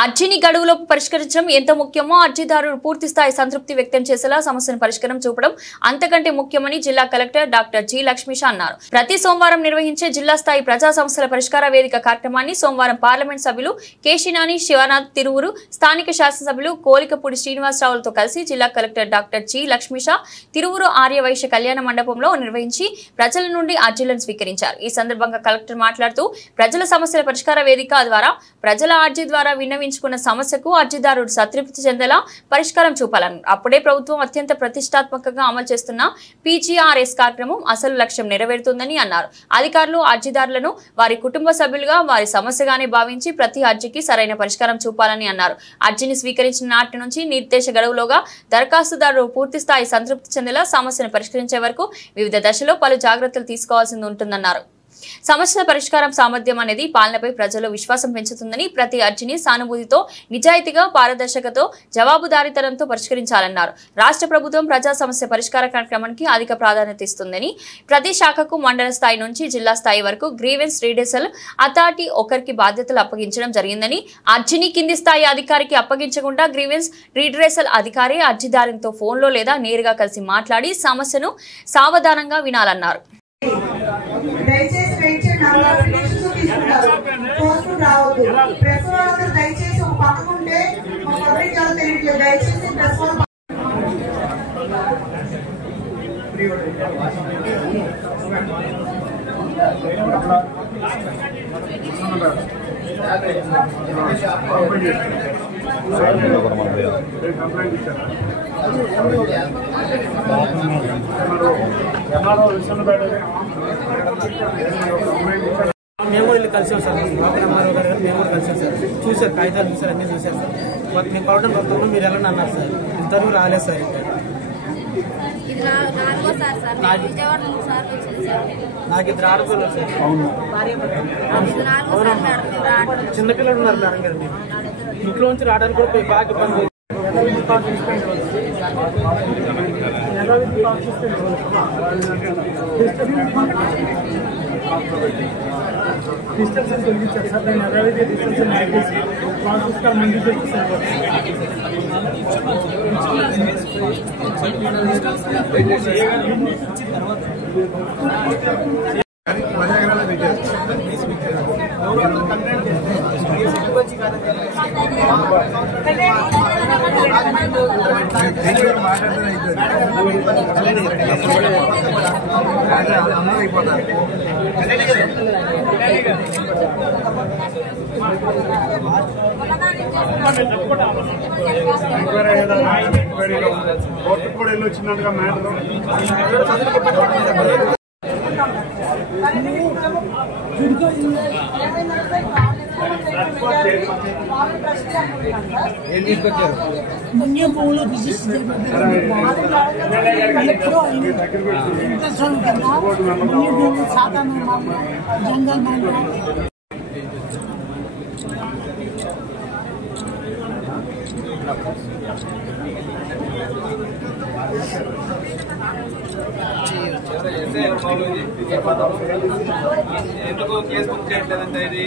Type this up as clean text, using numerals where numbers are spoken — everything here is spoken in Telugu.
అర్జీని గడువులోపు పరిష్కరించడం ఎంత ముఖ్యమో అర్జీదారుడు పూర్తి స్థాయి సంతృప్తి వ్యక్తం చేసేలా సమస్యను పరిష్కారం చూపడం అంతకంటే ముఖ్యమని జిల్లా కలెక్టర్ డాక్టర్ జి లక్ష్మీష అన్నారు. ప్రతి సోమవారం నిర్వహించే జిల్లా స్థాయి ప్రజా సమస్యల పరిష్కార వేదిక కార్యక్రమాన్ని సోమవారం పార్లమెంట్ సభ్యులు కేశినాని శివనాథ్ తిరువురు, స్థానిక శాసనసభ్యులు కోలికపూడి శ్రీనివాసరావులతో కలిసి జిల్లా collector doctor G Lakshmisha Tiruvuru Aryavaishya కళ్యాణ మండపంలో నిర్వహించి ప్రజల నుండి అర్జీలను స్వీకరించారు. ఈ సందర్భంగా కలెక్టర్ మాట్లాడుతూ ప్రజల సమస్యల పరిష్కార వేదిక ద్వారా ప్రజల అర్జీ ద్వారా విన్నవించుకున్న సమస్యకు అర్జీదారుడు సంతృప్తి చెందేలా పరిష్కారం చూపాలన్నారు. అప్పుడే ప్రభుత్వం అత్యంత ప్రతిష్టాత్మకంగా అమలు చేస్తున్న పీజీఆర్ఎస్ కార్యక్రమం అసలు లక్ష్యం నెరవేరుతుందని అన్నారు. అధికారులు అర్జీదారులను వారి కుటుంబ సభ్యులుగా వారి సమస్యగానే భావించి ప్రతి అర్జీకి సరైన పరిష్కారం చూపాలని అన్నారు. అర్జీని స్వీకరించిన నాటి నుంచి నిర్దేశ గడువులోగా దరఖాస్తుదారుడు పూర్తి స్థాయి సంతృప్తి చెందేలా సమస్యను పరిష్కరించే వరకు వివిధ దశలో పలు జాగ్రత్తలు తీసుకోవాల్సి ఉంటుందన్నారు. సమస్యల పరిష్కారం సామర్థ్యం అనేది పాలనపై ప్రజల్లో విశ్వాసం పెంచుతుందని, ప్రతి అర్జీని సానుభూతితో, నిజాయితీగా, పారదర్శకతో, జవాబుదారీతనంతో పరిష్కరించాలన్నారు. రాష్ట్ర ప్రభుత్వం ప్రజా సమస్య పరిష్కార కార్యక్రమానికి అధిక ప్రాధాన్యత ఇస్తుందని, ప్రతి శాఖకు మండల స్థాయి నుంచి జిల్లా స్థాయి వరకు గ్రీవెన్స్ రీడెసల్ అథారిటీ ఒకరికి బాధ్యతలు అప్పగించడం జరిగిందని, అర్జీని కింది స్థాయి అధికారికి అప్పగించకుండా గ్రీవెన్స్ రీడెసల్ అధికారి అర్జీదారునితో ఫోన్లో లేదా నేరుగా కలిసి మాట్లాడి సమస్యను సావధానంగా వినాలన్నారు. దయచేసి వెయిట్ చేయండి. నా అప్లికేషన్స్ తీసుకుంటారు. పోస్టులు రావద్దు. ప్రెస్ వాళ్ళందరూ దయచేసి ఒక పక్కకుంటే మా పబ్లిక్ ఎవరు తెలియట్లేదు. దయచేసి ప్రెస్ వాళ్ళు మేము వెళ్ళి కలిసాం సార్. ఎంఆర్ఓ గారు మేము కూడా కలిసాం సార్. చూసారు, కాగితాలు చూసారు, అన్ని చూసారు సార్. మేము కావడం మొత్తం మీరు వెళ్ళండి అన్నారు సార్. ఇంతవరకు రాలేదు సార్. నాకు ఇద్దరు ఆడపిల్లలు సార్. చిన్నపిల్లలు ఉన్నారు మేడం గారు. ఇంట్లో నుంచి రావడానికి కూడా పోయి బాగా ఇబ్బంది. డిస్టెన్స్ తొలగించారు సార్. నేను యథావిధి డిస్టెన్స్ ప్రాసెస్ ముందు చేసి కోర్టుకు కూడా వెళ్ళి వచ్చినట్టుగా మ్యాటర్ ఏం తీసుకొచ్చారు? ఎందుకు కేసు బుక్ చేయట్లేదంటే ఇది